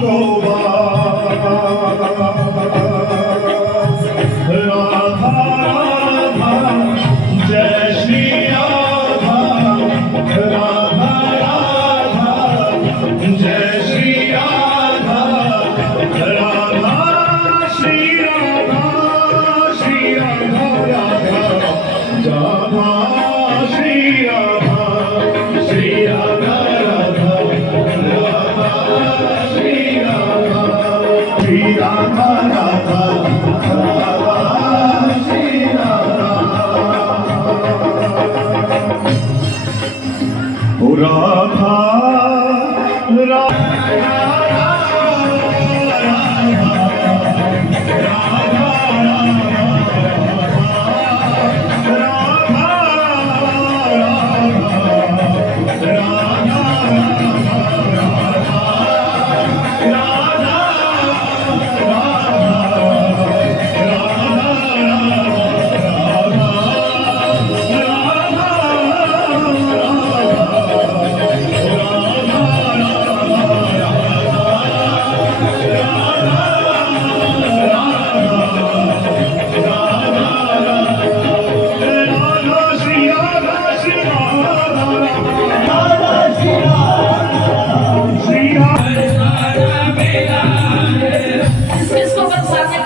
को राधा राधा जय श्री राधा राधा राधा जय श्री राधा राधा श्री राधा श्री राधा राधा राधा श्री राधा श्री राधा राधा राधा श्री राधा श्री राधा राधा राधा श्री राधा ओ राधा इसको बस सामने